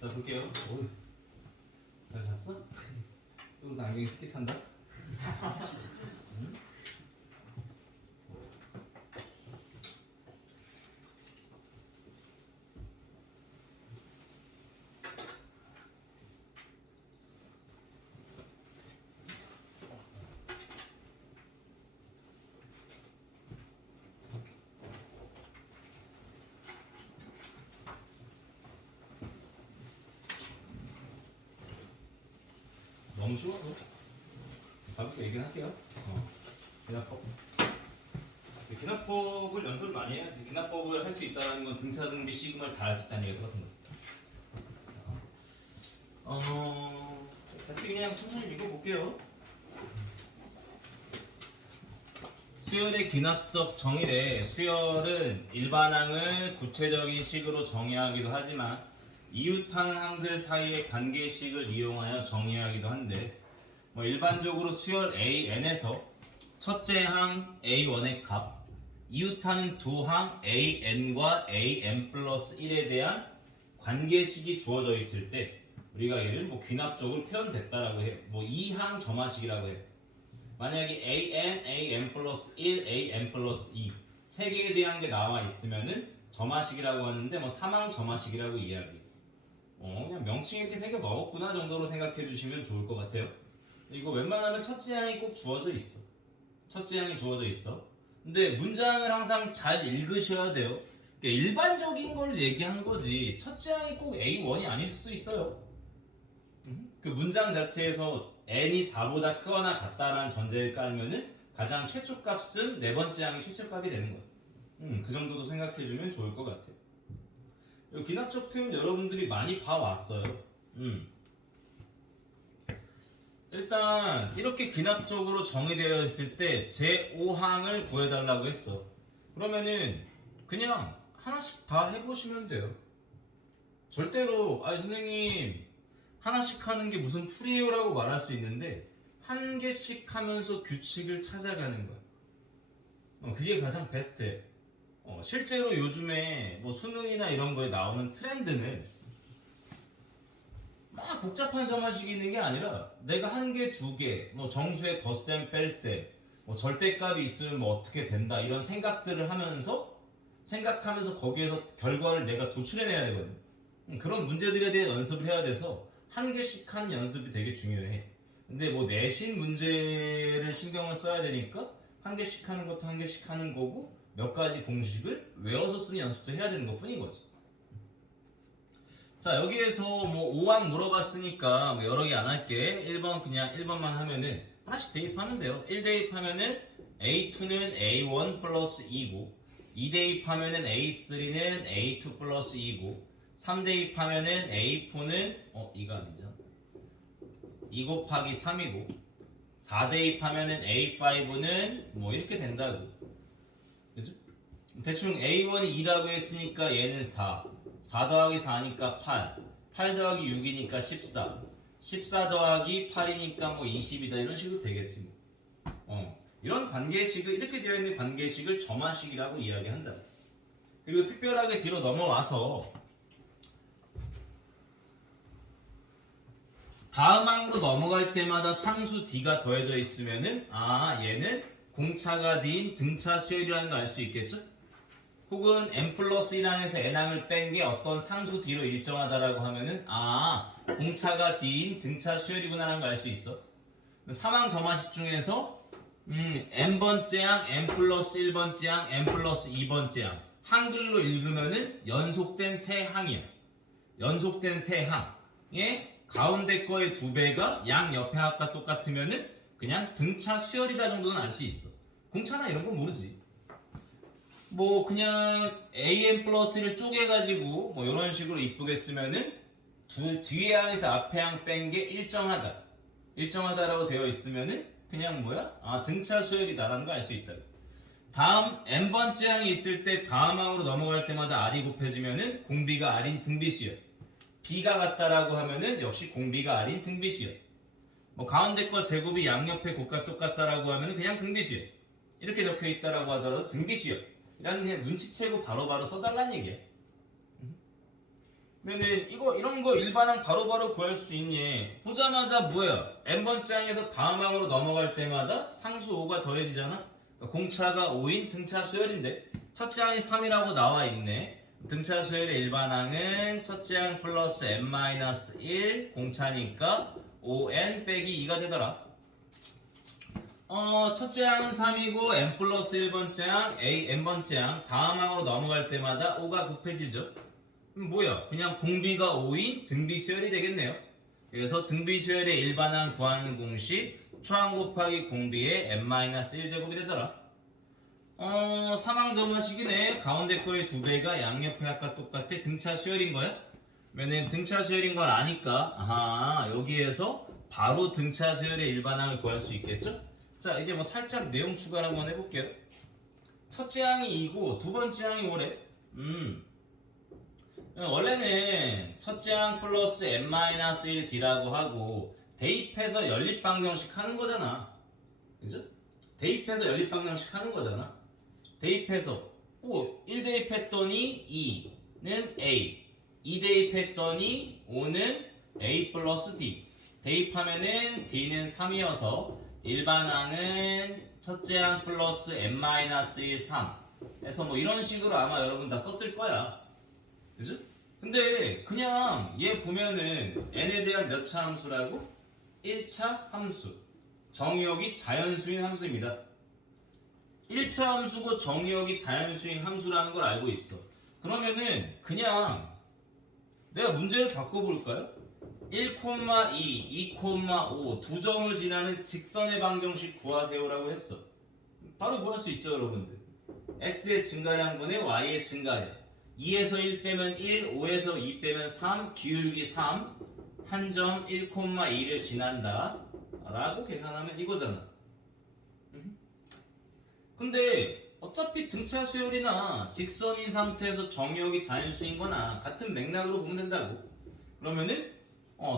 자 볼게요. 어이, 잘 잤어? 또 안경이 스키 산다? 응? 너무 쉬워서 가볍게 얘기는 할게요. 기납법. 기납법을 연습을 많이 해야지. 기납법을 할 수 있다는 건 등차, 등비, 시그마를 다 할 수 있다는 얘기가 똑같은 거죠. 같이 그냥 천천히 읽어볼게요. 수열의 기납적 정의래. 수열은 일반항을 구체적인 식으로 정의하기도 하지만 이웃하는 항들 사이의 관계식을 이용하여 정의하기도 한데, 일반적으로 수열 AN에서 첫째 항 A1의 값, 이웃하는 두 항 AN과 AN 플러스 1에 대한 관계식이 주어져 있을 때 우리가 얘를 귀납적으로 표현됐다라고 해요. 이 항 점화식이라고 해요. 만약에 AN, AN 플러스 1, AN 플러스 2 세 개에 대한 게 나와 있으면은 점화식이라고 하는데 3항 점화식이라고 이야기해요. 그냥 명칭이 이렇게 생겨 먹었구나 정도로 생각해 주시면 좋을 것 같아요. 이거 웬만하면 첫째 항이 꼭 주어져 있어. 첫째 항이 주어져 있어. 근데 문장을 항상 잘 읽으셔야 돼요. 그러니까 일반적인 걸 얘기한 거지 첫째 항이 꼭 A1이 아닐 수도 있어요. 그 문장 자체에서 n이 4보다 크거나 같다라는 전제를 깔면은 가장 최초 값은 네 번째 항이 최초값이 되는 거예요. 그 정도도 생각해 주면 좋을 것 같아요. 이 기납적 표현 여러분들이 많이 봐왔어요. 일단 이렇게 기납적으로 정의되어 있을 때 제5항을 구해달라고 했어. 그러면은 그냥 하나씩 다 해보시면 돼요. 절대로 선생님 하나씩 하는 게 무슨 풀이에요라고 말할 수 있는데 한 개씩 하면서 규칙을 찾아가는 거야. 그게 가장 베스트해. 실제로 요즘에 수능이나 이런 거에 나오는 트렌드는 막 복잡한 점화식이 있는 게 아니라 내가 한 개, 두 개, 정수의 덧셈, 뺄셈, 절대값이 있으면 어떻게 된다 이런 생각들을 생각하면서 거기에서 결과를 내가 도출해내야 되거든. 그런 문제들에 대해 연습을 해야 돼서 한 개씩 하는 연습이 되게 중요해. 근데 내신 문제를 신경을 써야 되니까 한 개씩 하는 것도 한 개씩 하는 거고 몇 가지 공식을 외워서 쓰는 연습도 해야 되는 것 뿐인 거지. 자, 여기에서 5항 물어봤으니까 여러 개 안 할게. 1번 그냥 1번만 하면은 하나씩 대입하면 돼요. 1 대입하면은 A2는 A1 플러스 2고 2 대입하면은 A3는 A2 플러스 2고 3 대입하면은 A4는 이거 아니죠. 2 곱하기 3이고 4 대입하면은 A5는 이렇게 된다고. 그죠? 대충 A1이 2라고 했으니까 얘는 4 더하기 4니까 8 더하기 6이니까 14 더하기 8이니까 20이다 이런 식으로 되겠지. 이런 관계식을 이렇게 되어 있는 관계식을 점화식이라고 이야기한다. 그리고 특별하게 뒤로 넘어와서 다음 항으로 넘어갈 때마다 상수 D가 더해져 있으면은 얘는 공차가 D인 등차 수열이라는 걸 알 수 있겠죠? 혹은 n 플러스 1항에서 n항을 뺀 게 어떤 상수 D로 일정하다라고 하면은 공차가 D인 등차 수열이구나라는 걸 알 수 있어. 3항 점화식 중에서 n번째 항, n 플러스 1번째 항, n 플러스 2번째 항 한글로 읽으면은 연속된 세 항이야. 연속된 세 항에 가운데 거의 2배가 양 옆에 합과 똑같으면은 그냥 등차 수열이다 정도는 알 수 있어. 공차나 이런 건 모르지. 그냥 an 플러스를 쪼개가지고 이런 식으로 이쁘게 쓰면은 뒤에 항에서 앞에 항 뺀 게 일정하다라고 되어 있으면은 그냥 등차 수열이다라는 걸 알 수 있다. 다음 n번째 항이 있을 때 다음 항으로 넘어갈 때마다 r이 곱해지면은 공비가 r인 등비수열. b가 같다라고 하면은 역시 공비가 r인 등비수열. 가운데 거 제곱이 양옆에 곱과 똑같다라고 하면은 그냥 등비수열. 이렇게 적혀 있다라고 하더라도 등비수열. 이라는 그냥 눈치채고 바로바로 써달라는 얘기야. 그러면은 이거 이런 거 일반항 바로바로 구할 수 있니? 보자마자 뭐야? n번째 항에서 다음 항으로 넘어갈 때마다 상수 5가 더해지잖아? 그러니까 공차가 5인 등차 수열인데 첫째 항이 3이라고 나와 있네. 등차 수열의 일반항은 첫째 항 플러스 n-1 공차니까 5n 빼기 2가 되더라. 첫째 항은 3이고 n 플러스 1번째 항, n번째 항 다음 항으로 넘어갈 때마다 5가 곱해지죠. 뭐야? 그냥 공비가 5인 등비 수열이 되겠네요. 그래서 등비 수열의 일반항 구하는 공식 초항 곱하기 공비의 n-1제곱이 되더라. 3항점화식이네. 가운데 거의 2배가 양옆의 합과 똑같아. 등차 수열인 거야? 그러면 등차 수열인 걸 아니까 아하 여기에서 바로 등차 수열의 일반항을 구할 수 있겠죠? 자 이제 뭐 살짝 내용 추가를 한번 해볼게요. 첫째 항이 2고 두 번째 항이 5래. 원래는 첫째 항 플러스 n-1d라고 하고 대입해서 연립방정식 하는 거잖아. 그죠? 대입해서 연립방정식 하는 거잖아. 대입해서 1 대입했더니 2는 A 2 대입했더니 5는 A 플러스 D 대입하면은 D는 3이어서 일반항은 첫째 항 플러스 n-1 3 해서 뭐 이런 식으로 아마 여러분 다 썼을 거야. 그죠? 근데 그냥 얘 보면은 n에 대한 몇 차 함수라고? 1차 함수. 정의역이 자연수인 함수입니다. 1차 함수고 정의역이 자연수인 함수라는 걸 알고 있어. 그러면은 그냥 내가 문제를 바꿔볼까요? 1, 2, 2, 5 두 점을 지나는 직선의 방정식 구하세요라고 했어. 바로 구할 수 있죠 여러분들. x의 증가량분의 y의 증가량 2에서 1 빼면 1, 5에서 2 빼면 3, 기울기 3 한 점 1, 2를 지난다 라고 계산하면 이거잖아. 근데 어차피 등차 수열이나 직선인 상태에서 정의역이 자연수인 거나 같은 맥락으로 보면 된다고. 그러면은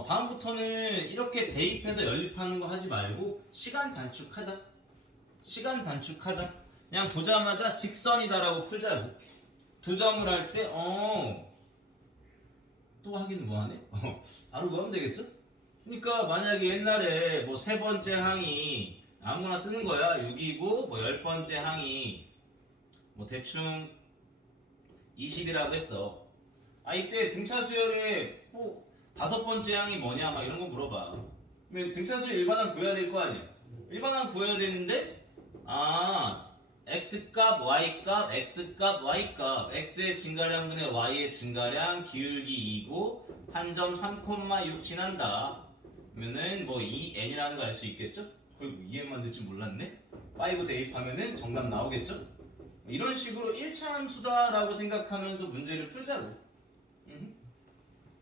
다음부터는 이렇게 대입해서 연립하는 거 하지 말고 시간 단축하자. 시간 단축하자. 그냥 보자마자 직선이다라고 풀자고. 두 점을 할 때 또 하긴 뭐하네? 바로 그거 하면 되겠죠? 그러니까 만약에 옛날에 뭐 세 번째 항이 아무나 쓰는 거야 6이고 뭐 10번째 항이 뭐 대충 20이라고 했어. 이때 등차 수열에 뭐 5번째 항이 뭐냐 막 이런 거 물어봐. 그러면 등차 수열 일반항 구해야 될 거 아니야. 일반항 구해야 되는데 x값, y값, x값, y값 x의 증가량분의 y의 증가량 기울기 2고 한 점 3,6 지난다. 그러면은 뭐 2n이라는 걸 알 수 있겠죠? 그리고 2n만 될지 몰랐네? 5 대입하면은 정답 나오겠죠? 이런 식으로 1차 함수다라고 생각하면서 문제를 풀자고.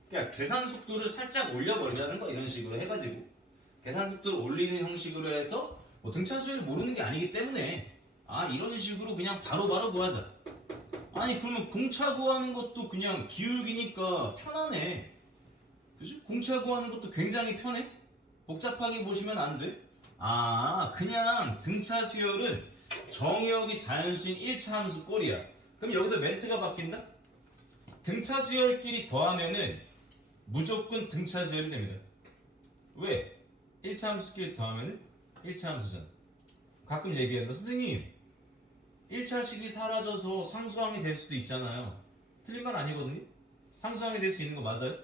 그러니까 계산 속도를 살짝 올려버리자는 거 이런 식으로 해가지고 계산 속도를 올리는 형식으로 해서 뭐 등차 수열을 모르는 게 아니기 때문에 이런 식으로 그냥 바로바로 구하자. 아니 그러면 공차 구하는 것도 그냥 기울기니까 편하네. 그치? 공차 구하는 것도 굉장히 편해. 복잡하게 보시면 안 돼. 그냥 등차 수열은 정의역이 자연수인 1차 함수 꼴이야. 그럼 여기서 멘트가 바뀐다? 등차 수열끼리 더하면은 무조건 등차 수열이 됩니다. 왜? 1차 함수끼리 더하면은 1차 함수잖아. 가끔 얘기한다. 선생님 1차식이 사라져서 상수항이 될 수도 있잖아요. 틀린 말 아니거든요. 상수항이 될 수 있는 거 맞아요?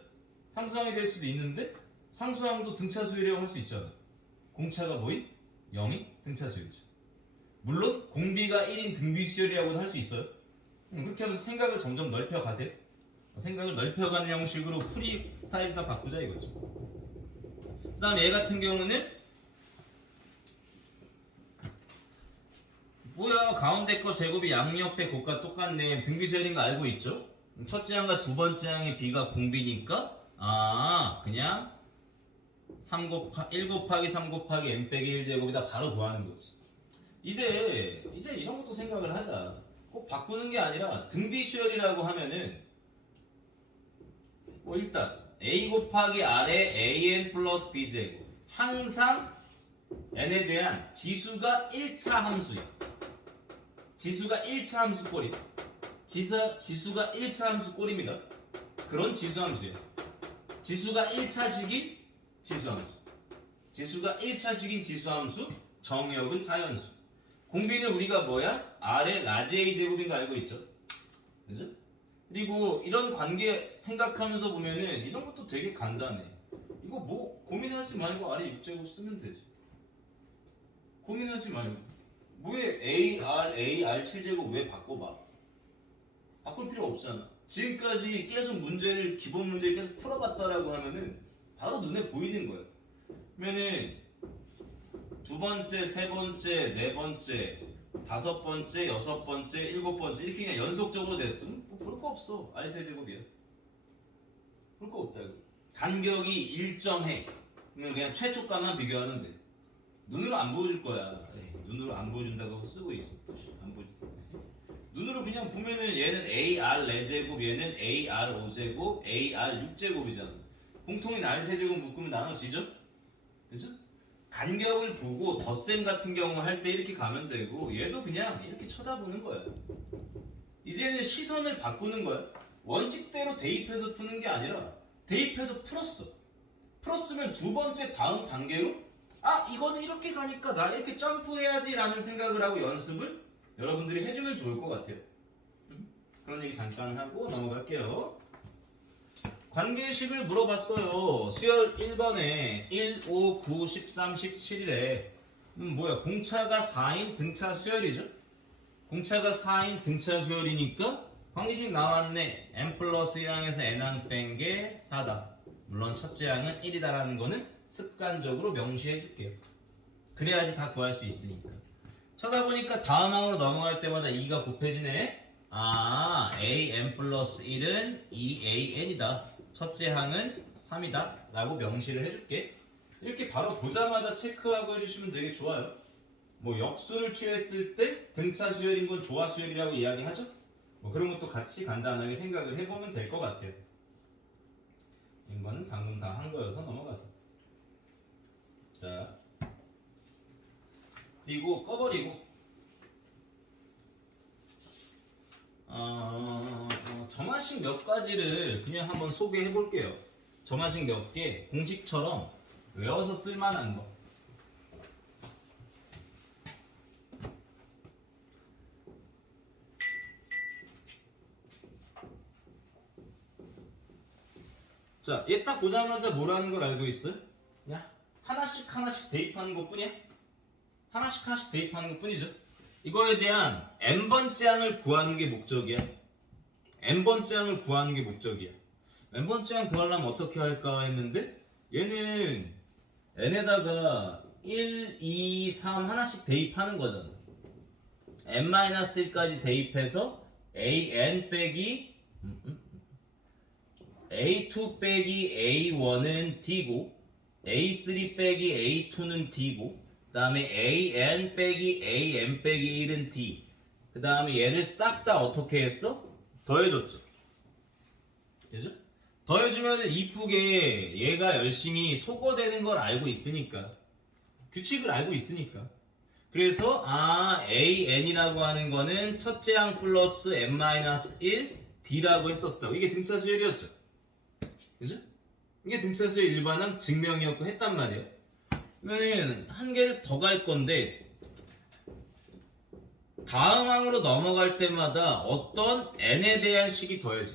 상수항이 될 수도 있는데 상수항도 등차 수열이라고 할 수 있잖아. 공차가 뭐인? 0인 등차 수열이죠. 물론 공비가 1인 등비 수열이라고도 할 수 있어요. 그렇게 하면서 생각을 점점 넓혀가세요. 생각을 넓혀가는 형식으로 풀이 스타일 다 바꾸자 이거죠. 그 다음 얘 같은 경우는 뭐야 가운데 거 제곱이 양옆의 곱과 똑같네. 등비 수열인 거 알고 있죠? 첫째 항과 두 번째 항의 비가 공비니까 그냥 1 곱하기 3 곱하기 n 빼기 1제곱이다 바로 구하는 거지. 이제 이런 것도 생각을 하자. 꼭 바꾸는 게 아니라 등비 수열이라고 하면은 뭐 일단 a 곱하기 r의 an 플러스 b제곱 항상 n에 대한 지수가 1차 함수야. 지수가 1차 함수 꼴이 지수가 1차 함수 꼴입니다. 그런 지수함수야. 지수가 1차식인 지수함수. 지수가 1차식인 지수함수, 정의역은 자연수. 공비는 우리가 뭐야? R의 라지 A 제곱인 거 알고 있죠? 그죠? 그리고 이런 관계 생각하면서 보면은 이런 것도 되게 간단해. 이거 뭐 고민하지 말고 R의 6제곱 쓰면 되지. 고민하지 말고. 뭐에 AR 7제곱 왜 바꿔봐? 바꿀 필요 없잖아. 지금까지 계속 문제를 기본 문제를 계속 풀어봤다라고 하면은 바로 눈에 보이는 거야. 그러면은 두 번째, 세 번째, 네 번째, 다섯 번째, 여섯 번째, 일곱 번째 이렇게 그냥 연속적으로 됐으면 뭐 볼 거 없어. R 세제곱이야. 볼 거 없다 이거. 간격이 일정해. 그러면 그냥 최초값만 비교하면 돼. 눈으로 안 보여줄 거야. 에이, 눈으로 안 보여준다고 쓰고 있어. 안 보여. 눈으로 그냥 보면은 얘는 AR 4제곱, 얘는 AR 5제곱, AR 6제곱이잖아. 공통인 R 세제곱 묶으면 나눠지죠? 그죠? 간격을 보고 덧셈 같은 경우 할 때 이렇게 가면 되고 얘도 그냥 이렇게 쳐다보는 거야. 이제는 시선을 바꾸는 거야. 원칙대로 대입해서 푸는 게 아니라 대입해서 풀었어. 풀었으면 두 번째 다음 단계로 아 이거는 이렇게 가니까 나 이렇게 점프해야지 라는 생각을 하고 연습을 여러분들이 해주면 좋을 것 같아요. 그런 얘기 잠깐 하고 넘어갈게요. 관계식을 물어봤어요. 수열 1번에 1, 5, 9, 13, 17일에 뭐야 공차가 4인 등차 수열이죠. 공차가 4인 등차 수열이니까 관계식 나왔네. n 플러스 1항에서 n항 뺀 게 4다. 물론 첫째 항은 1이다라는 거는 습관적으로 명시해 줄게요. 그래야지 다 구할 수 있으니까. 쳐다보니까 다음 항으로 넘어갈 때마다 2가 곱해지네. 아, an 플러스 1은 2an이다. 첫째 항은 3이다 라고 명시를 해줄게. 이렇게 바로 보자마자 체크하고 해주시면 되게 좋아요. 뭐 역수를 취했을 때 등차 수열인 건 조화 수열이라고 이야기하죠. 뭐 그런 것도 같이 간단하게 생각을 해보면 될 것 같아요. 이거는 방금 다 한 거여서 넘어가서. 자, 그리고 꺼버리고 점화식 몇 가지를 그냥 한번 소개해 볼게요. 점화식 몇 개 공식처럼 외워서 쓸만한 거. 자, 얘 딱 보자마자 뭐라는 걸 알고 있어요? 야, 하나씩 대입하는 것 뿐이야? 하나씩 대입하는 것 뿐이죠. 이거에 대한 n번째 항을 구하는 게 목적이야. n번째 항을 구하는 게 목적이야. n번째 항 구하려면 어떻게 할까 했는데 얘는 n에다가 1, 2, 3 하나씩 대입하는 거잖아. n-1까지 대입해서 an 빼기 A2 빼기 A1은 D고 A3 빼기 A2는 D고 그 다음에 AN 빼기 AM 빼기 1은 D. 그 다음에 얘를 싹 다 어떻게 했어? 더해줬죠. 그죠? 더해주면 이쁘게 얘가 열심히 소거되는 걸 알고 있으니까. 규칙을 알고 있으니까. 그래서 AN이라고 하는 거는 첫째 항 플러스 n-1 D라고 했었다고. 이게 등차 수열이었죠. 그죠? 이게 등차 수열 일반항 증명이었고 했단 말이에요. 그러면 한 개를 더 갈 건데 다음 항으로 넘어갈 때마다 어떤 n에 대한 식이 더해져.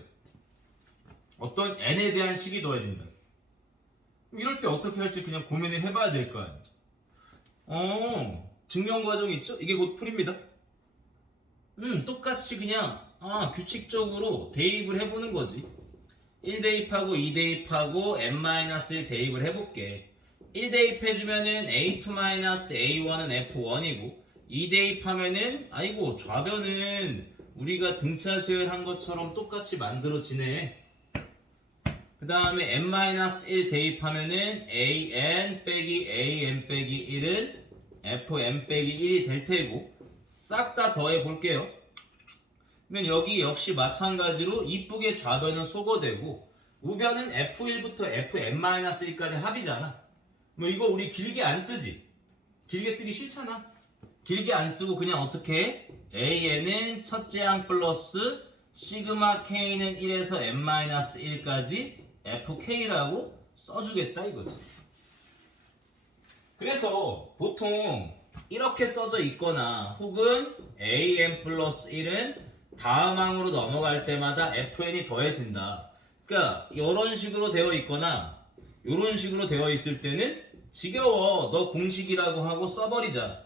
어떤 n에 대한 식이 더해진다. 이럴 때 어떻게 할지 그냥 고민을 해봐야 될 거 아니에요. 증명 과정이 있죠? 이게 곧 풀입니다. 똑같이 그냥 규칙적으로 대입을 해보는 거지. 1 대입하고 2 대입하고 n-1 대입을 해볼게. 1 대입해주면은 A2-A1은 F1이고 2 대입하면은 아이고 좌변은 우리가 등차 수열한 것처럼 똑같이 만들어지네. 그 다음에 n-1 대입하면은 AN 빼기 AM 빼기 1은 FM 빼기 1이 될 테고 싹 다 더해 볼게요. 그러면 여기 역시 마찬가지로 이쁘게 좌변은 소거되고 우변은 F1부터 Fn-1까지 합이잖아. 뭐 이거 우리 길게 안 쓰지? 길게 쓰기 싫잖아. 길게 안 쓰고 그냥 어떻게 해? AN은 첫째 항 플러스 시그마 K는 1에서 n-1까지 fk라고 써주겠다 이거지. 그래서 보통 이렇게 써져 있거나 혹은 an 플러스 1은 다음 항으로 넘어갈 때마다 fn이 더해진다. 그러니까 이런 식으로 되어 있거나 이런 식으로 되어 있을 때는 지겨워 너 공식이라고 하고 써버리자.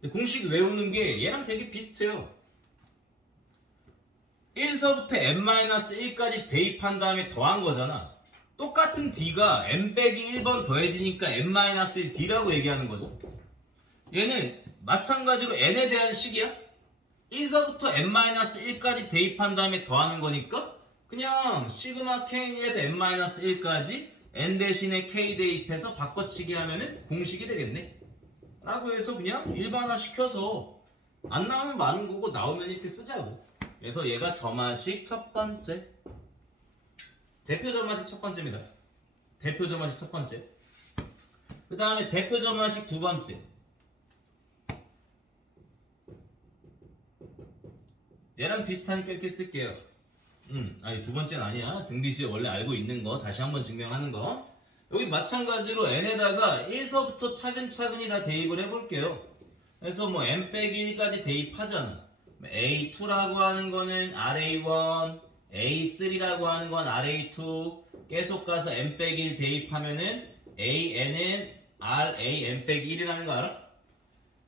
근데 공식 외우는 게 얘랑 되게 비슷해요. 1서부터 n-1까지 대입한 다음에 더한 거잖아. 똑같은 d가 n-1번 더해지니까 n-1d라고 얘기하는 거죠. 얘는 마찬가지로 n에 대한 식이야. 1서부터 n-1까지 대입한 다음에 더하는 거니까 그냥 시그마 k1에서 n-1까지 n 대신에 k 대입해서 바꿔치기 하면은 공식이 되겠네 라고 해서 그냥 일반화 시켜서 안 나오면 많은 거고 나오면 이렇게 쓰자고. 그래서 얘가 점화식 첫 번째, 대표 점화식 첫 번째입니다. 대표 점화식 첫 번째. 그 다음에 대표 점화식 두 번째. 얘랑 비슷하니까 이렇게 쓸게요. 아니 두 번째는 아니야. 등비수에 원래 알고 있는 거 다시 한번 증명하는 거. 여기 마찬가지로 n에다가 1서부터 차근차근히 다 대입을 해볼게요. 그래서 뭐 n-1까지 대입하잖아. A2라고 하는 거는 RA1, A3라고 하는 건 RA2, 계속 가서 n-1 대입하면은 AN은 RA n-1이라는 거 알아?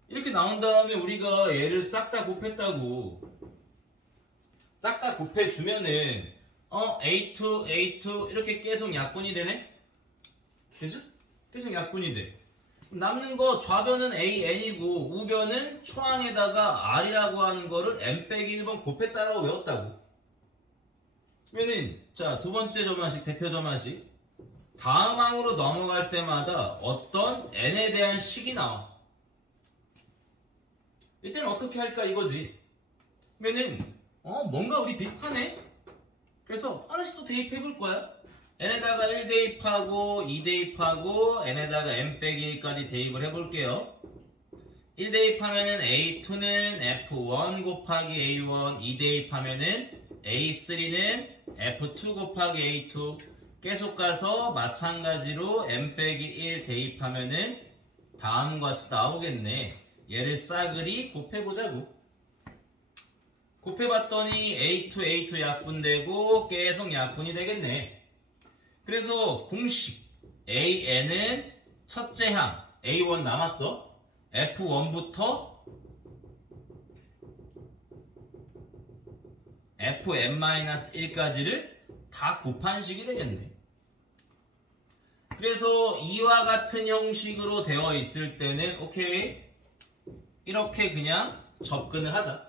이렇게 나온 다음에 우리가 얘를 싹 다 곱했다고. 싹 다 곱해주면은 A2, A2 이렇게 계속 약분이 되네? 그죠? 계속 약분이 돼. 남는 거 좌변은 AN이고 우변은 초항에다가 R이라고 하는 거를 n-1번 곱했다라고 외웠다고. 그러면은 자, 두 번째 점화식, 대표 점화식. 다음 항으로 넘어갈 때마다 어떤 n에 대한 식이 나와. 이때는 어떻게 할까 이거지. 그러면은 뭔가 우리 비슷하네. 그래서 하나씩 또 대입해 볼 거야. n에다가 1 대입하고 2 대입하고 n에다가 n-1까지 대입을 해볼게요. 1 대입하면은 A2는 F1 곱하기 A1, 2 대입하면은 A3는 F2 곱하기 A2. 계속 가서 마찬가지로 n-1 대입하면은 다음과 같이 나오겠네. 얘를 싸그리 곱해보자고. 곱해봤더니 A2 약분되고 계속 약분이 되겠네. 그래서 공식 AN은 첫째 항 A1 남았어. F1부터 Fn-1까지를 다 곱한 식이 되겠네. 그래서 이와 같은 형식으로 되어 있을 때는 오케이 이렇게 그냥 접근을 하자.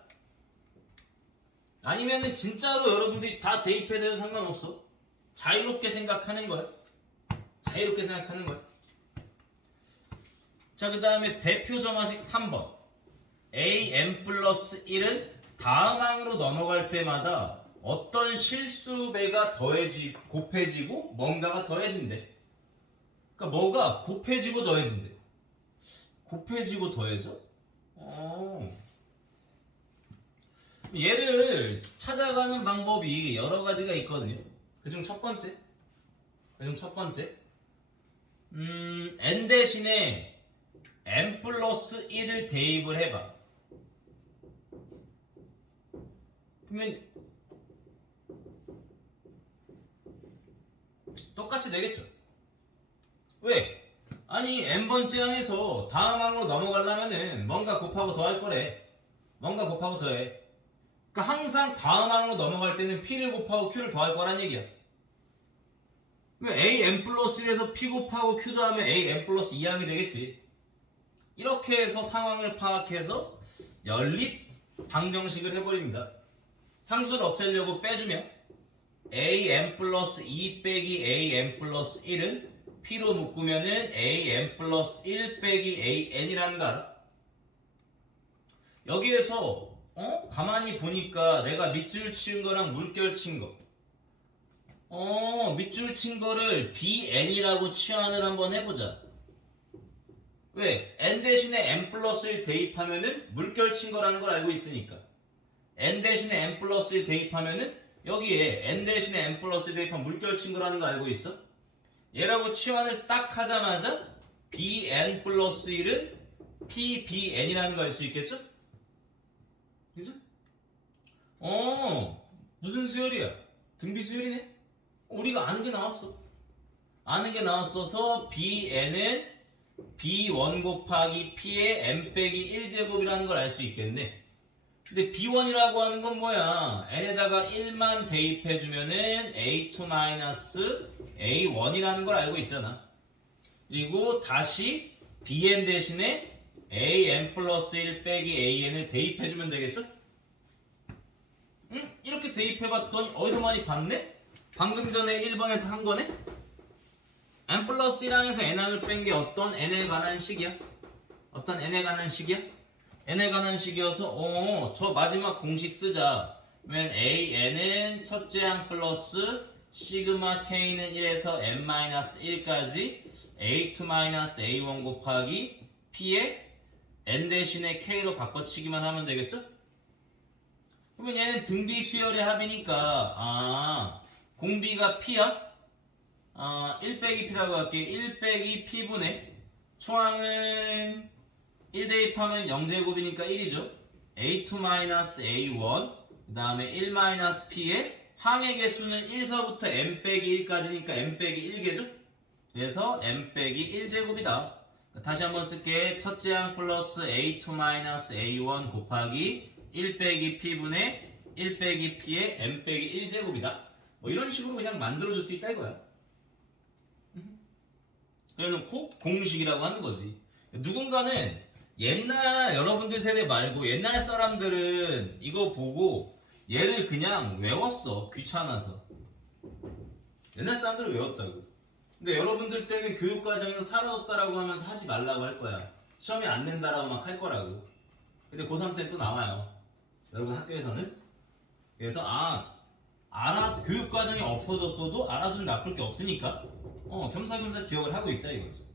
아니면은 진짜로 여러분들이 다 대입해도 상관없어. 자유롭게 생각하는 거야. 자유롭게 생각하는 거야. 자, 그 다음에 대표 점화식 3번. AN 플러스 1은 다음 항으로 넘어갈 때마다 어떤 실수배가 곱해지고 뭔가가 더해진대. 그러니까 뭐가 곱해지고 더해진대. 곱해지고 더해져? 얘를 찾아가는 방법이 여러 가지가 있거든요. 그중 첫 번째. n 대신에 n 플러스 1을 대입을 해봐. 그러면 똑같이 되겠죠. 왜? 아니 n번째 항에서 다음 항으로 넘어가려면은 뭔가 곱하고 더할 거래. 뭔가 곱하고 더해. 그러니까 항상 다음 항으로 넘어갈 때는 p를 곱하고 q를 더할 거란 얘기야. 그러면 an 플러스 1에서 p 곱하고 q 다음에 an 플러스 2항이 되겠지. 이렇게 해서 상황을 파악해서 연립 방정식을 해버립니다. 상수를 없애려고 빼주면 an 플러스 2 빼기 an 플러스 1은 p로 묶으면은 an 플러스 1 빼기 an이라는 거 알아? 여기에서 가만히 보니까 내가 밑줄 치은 거랑 물결 친 거. 밑줄 친 거를 bn이라고 치환을 한번 해보자. 왜? n 대신에 n 플러스 1 대입하면은 물결 친 거라는 걸 알고 있으니까. n 대신에 n 플러스 1 대입하면은 여기에 n 대신에 n 플러스 1 대입한 물결 친구라는 거 알고 있어? 얘라고 치환을 딱 하자마자 bn 플러스 1은 pbn이라는 거 알 수 있겠죠? 그죠? 무슨 수열이야? 등비 수열이네? 우리가 아는 게 나왔어. 아는 게 나왔어서 bn은 b1 곱하기 p의 n 빼기 1제곱이라는 걸 알 수 있겠네. 근데 b1이라고 하는 건 뭐야? n에다가 1만 대입해주면은 a2-a1이라는 걸 알고 있잖아. 그리고 다시 bn 대신에 an 플러스 1 빼기 an을 대입해주면 되겠죠? 응? 이렇게 대입해봤더니 어디서 많이 봤네? 방금 전에 1번에서 한 거네? n 플러스 1항에서 n항을 뺀 게 어떤 n에 관한 식이야? 어떤 n에 관한 식이야? n에 관한 식이어서 저 마지막 공식 쓰자. 그러면 an은 첫째 항 플러스 시그마 k는 1에서 n-1까지 a2-a1 곱하기 p에 n 대신에 k로 바꿔치기만 하면 되겠죠? 그러면 얘는 등비 수열의 합이니까 공비가 p야? 1 빼기 p라고 할게. 1 빼기 p분의 초항은 1 대입하면 0제곱이니까 1이죠. a2-a1 그 다음에 1-p의 항의 개수는 1서부터 n 빼기 1까지니까 n 빼기 1개죠. 그래서 n 빼기 1제곱이다. 다시 한번 쓸게. 첫째 항 플러스 a2-a1 곱하기 1 빼기 p분의 1 빼기 p의 n 빼기 1제곱이다. 뭐 이런 식으로 그냥 만들어줄 수 있다 이거야. 그래놓고 공식이라고 하는 거지. 누군가는 옛날 여러분들 세대 말고 옛날 사람들은 이거 보고 얘를 그냥 외웠어. 귀찮아서. 옛날 사람들은 외웠다고. 근데 여러분들 때는 교육과정에서 사라졌다라고 하면서 하지 말라고 할 거야. 시험에 안 낸다라고 막 할 거라고. 근데 고3 때는 또 나와요. 여러분 학교에서는. 그래서 교육과정이 없어졌어도 알아두면 나쁠 게 없으니까 겸사겸사 기억을 하고 있자 이거지.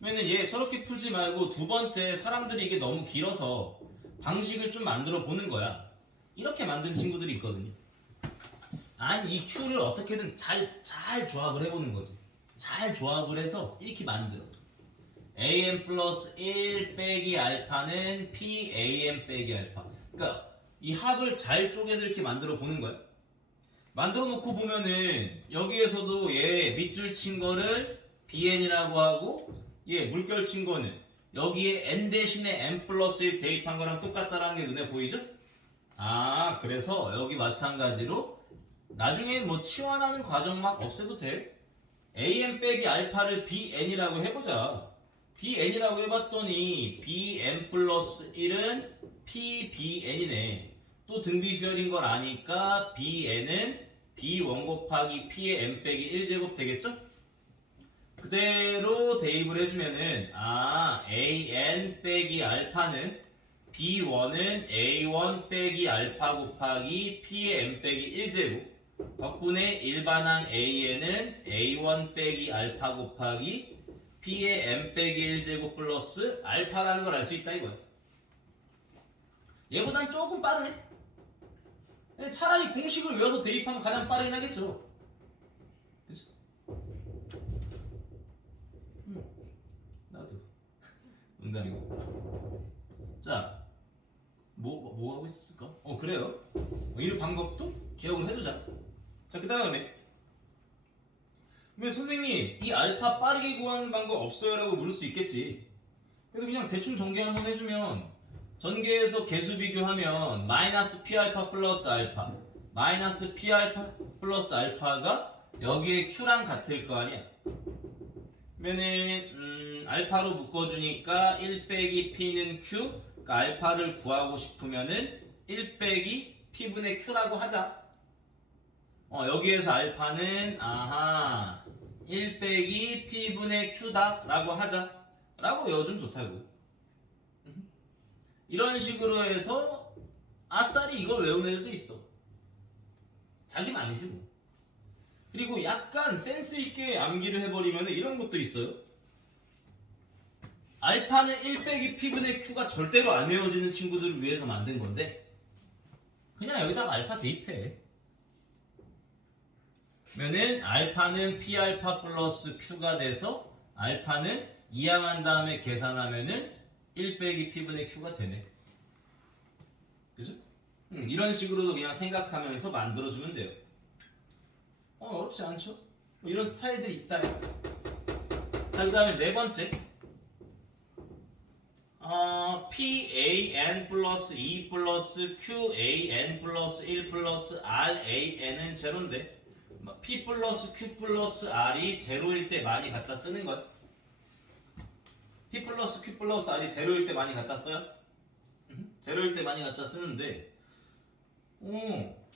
그러면 얘 저렇게 풀지 말고 두 번째 사람들이 이게 너무 길어서 방식을 좀 만들어 보는 거야. 이렇게 만든 친구들이 있거든요. 아니 이 Q를 어떻게든 잘 조합을 해보는 거지. 잘 조합을 해서 이렇게 만들어. an 플러스 1 빼기 알파는 pan 빼기 알파. 그러니까 이 합을 잘 쪼개서 이렇게 만들어 보는 거야. 만들어 놓고 보면은 여기에서도 얘 밑줄 친 거를 bn이라고 하고 얘 물결 친 거는 여기에 n 대신에 n 플러스 1 대입한 거랑 똑같다라는 게 눈에 보이죠? 그래서 여기 마찬가지로 나중에 뭐 치환하는 과정 막 없애도 돼. an 빼기 알파를 bn이라고 해보자. bn이라고 해봤더니 bn 플러스 1은 pbn이네. 또 등비수열인 걸 아니까 bn은 b1 곱하기 p의 n 빼기 1제곱 되겠죠? 그대로 대입을 해주면은 an 빼기 알파는 b1은 a1 빼기 알파 곱하기 p의 n 빼기 1제곱 덕분에 일반항 an은 a1 빼기 알파 곱하기 p의 n 빼기 1제곱 플러스 알파라는 걸 알 수 있다 이거야. 얘보단 조금 빠르네. 차라리 공식을 외워서 대입하면 가장 빠르긴 하겠죠. 그쵸? 나도 농담이고. 자, 뭐 하고 있었을까? 그래요. 이 방법도 기억을 해두자. 자, 그 다음에 선생님 이 알파 빠르게 구하는 방법 없어요? 라고 물을 수 있겠지. 그래서 그냥 대충 전개 한번 해주면 전개해서 개수 비교하면 마이너스 P알파 플러스 알파 마이너스 P알파 플러스 알파가 여기에 Q랑 같을 거 아니야. 그러면은 알파로 묶어주니까 1 빼기 P는 Q. 그러니까 알파를 구하고 싶으면은 1 빼기 P분의 Q라고 하자. 여기에서 알파는 1 빼기 P분의 Q다 라고 하자 라고 외워주면 좋다고. 이런 식으로 해서 아싸리 이걸 외우는 애들도 있어. 자기는 아니지 뭐. 그리고 약간 센스 있게 암기를 해버리면 이런 것도 있어요. 알파는 1 빼기 P분의 Q가 절대로 안 외워지는 친구들을 위해서 만든 건데 그냥 여기다가 알파 대입해. 그러면은 알파는 P알파 플러스 Q가 돼서 알파는 이항한 다음에 계산하면은 1 빼기 P분의 Q가 되네. 그죠? 이런 식으로도 그냥 생각하면서 만들어주면 돼요. 어렵지 않죠? 뭐 이런 스타일들이 있다. 자, 그 다음에 네 번째. PAN 플러스 2 플러스 QAN 플러스 1 플러스 RAN은 제로인데 P 플러스 Q 플러스 R이 제로일 때 많이 갖다 쓰는 것. P 플러스 Q 플러스 R이 제로일 때 많이 갖다 써요? 제로일 때 많이 갖다 쓰는데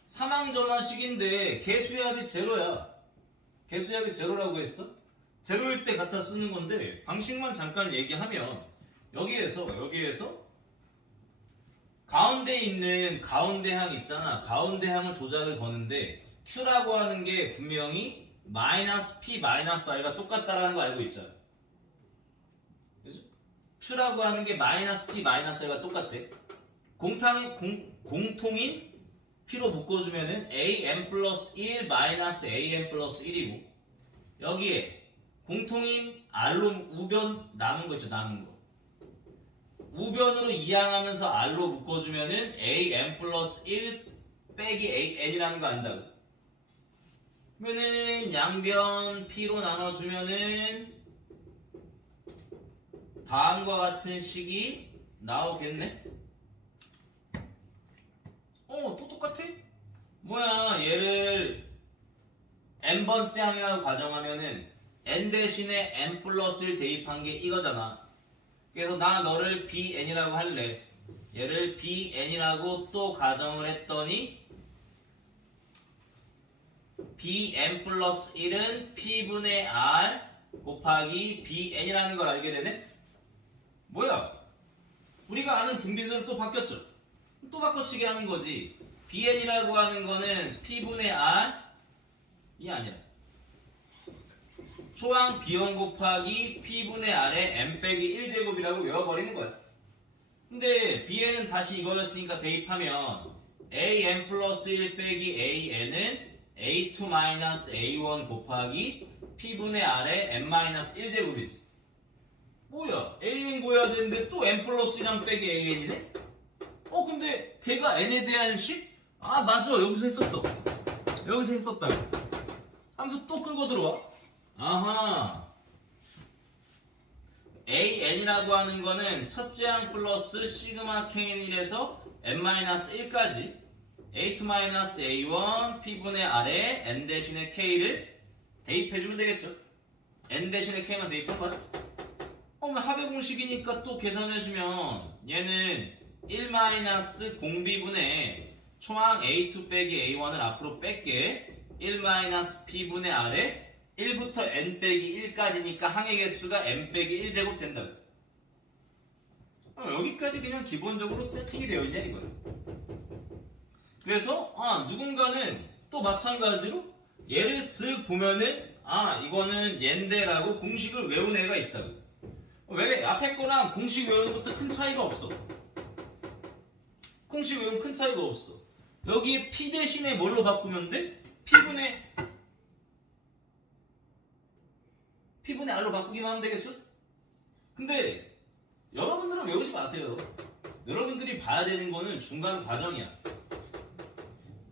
사망전환식인데 개수합이 제로야. 개수합이 제로라고 했어? 제로일 때 갖다 쓰는 건데 방식만 잠깐 얘기하면 여기에서 가운데 있는 가운데항 있잖아. 가운데항을 조작을 거는데 Q라고 하는 게 분명히 마이너스 P 마이너스 R과 똑같다라는 거 알고 있잖아. 그죠? Q라고 하는 게 마이너스 P 마이너스 R과 똑같대. 공통인 P로 묶어주면은 AN 플러스 1 마이너스 AN 플러스 1이고 여기에 공통인 R로 우변 남은 거 있죠. 남은 거. 우변으로 이항하면서 R로 묶어주면은 AN 플러스 1 빼기 AN이라는 거 안다고. 그러면은 양변 P로 나눠주면은 다음과 같은 식이 나오겠네? 또 똑같아? 뭐야, 얘를 n번째 항이라고 가정하면은 n 대신에 n 플러스를 대입한 게 이거잖아. 그래서 나 너를 bn이라고 할래. 얘를 bn이라고 또 가정을 했더니 bn 플러스 1은 p분의 r 곱하기 bn이라는 걸 알게 되네? 뭐야? 우리가 아는 등비수를 또 바뀌었죠? 또 바꿔치기 하는 거지. bn이라고 하는 거는 p분의 r이 아니라 초항 b1 곱하기 p분의 r의 n 빼기 1제곱이라고 외워버리는 거야. 근데 bn은 다시 이거였으니까 대입하면 an 플러스 1 빼기 an은 a2 마이너스 a1 곱하기 p분의 r의 n 마이너스 1제곱이지. 뭐야, an 구해야 되는데 또 n 플러스 1랑 빼기 an이네? 근데 걔가 n에 대한 식? 맞아, 여기서 했었어. 여기서 했었다고 하면서 또 끌고 들어와. 아하, an이라고 하는 거는 첫째 항 플러스 시그마 k1에서 n-1까지 a2-a1 p분의 r에 n 대신에 k를 대입해주면 되겠죠. n 대신에 k만 대입한 거야. 합의 공식이니까 또 계산해주면 얘는 1-공비분의 초항 a2 빼기 a1을 앞으로 뺄게. 1-p분의 r에 1부터 n 빼기 1까지니까 항의 개수가 n 빼기 1제곱 된다. 여기까지 그냥 기본적으로 세팅이 되어 있냐 이거야. 그래서 누군가는 또 마찬가지로 얘를 쓱 보면은 이거는 얘인데라고 공식을 외운 애가 있다고. 왜? 앞에 거랑 공식 외우는 것도 큰 차이가 없어. 공식 외우면 큰 차이가 없어. 여기에 p 대신에 뭘로 바꾸면 돼? p분의 r로 바꾸기만 하면 되겠죠? 근데 여러분들은 외우지 마세요. 여러분들이 봐야 되는 거는 중간 과정이야.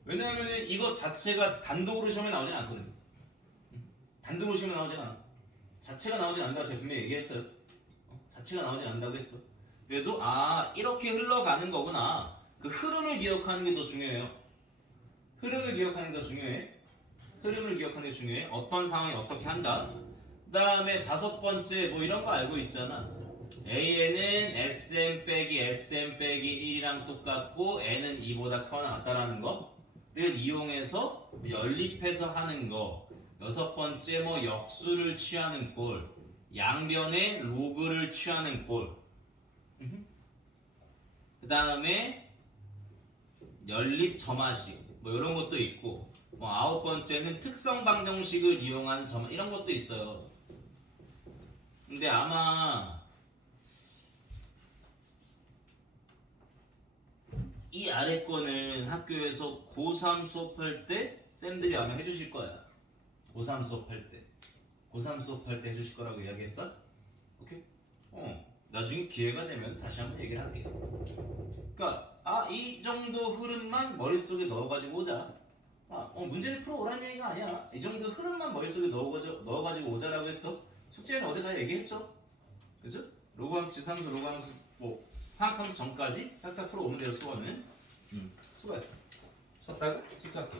왜냐하면 이거 자체가 단독으로 시험에 나오진 않거든. 단독으로 시험에 나오진 않아. 자체가 나오진 않는다고 제가 분명히 얘기했어요. 자체가 나오진 않는다고 했어. 그래도 이렇게 흘러가는 거구나. 그 흐름을 기억하는 게 더 중요해요. 흐름을 기억하는 게 더 중요해. 흐름을 기억하는 게 중요해. 어떤 상황에 어떻게 한다. 그 다음에 다섯 번째 뭐 이런 거 알고 있잖아. AN은 SM 빼기 SM 빼기 1이랑 똑같고 N은 2보다 커나 같다라는 거를 이용해서 연립해서 하는 거. 여섯 번째 뭐 역수를 취하는 꼴, 양변의 로그를 취하는 꼴. 그 다음에 연립 점화식 뭐 이런 것도 있고, 뭐 아홉 번째는 특성 방정식을 이용한 점화 이런 것도 있어요. 근데 아마 이 아래 거는 학교에서 고3 수업할 때 쌤들이 아마 해주실 거야. 고3 수업할 때. 고3 수업할 때 해주실 거라고 이야기했어? 오케이? 나중에 기회가 되면 다시 한번 얘기를 할게. 그러니까 이 정도 흐름만 머릿속에 넣어가지고 오자. 문제를 풀어오라는 얘기가 아니야. 이 정도 흐름만 머릿속에 넣어가지고 오자라고 했어. 숙제는 어제 다 얘기했죠? 그죠? 로그함수, 지수함수, 로그함수, 뭐 사각함수 전까지 싹 다 풀어오면 돼요. 수원은. 수고했어. 쉬었다가 숙제할게.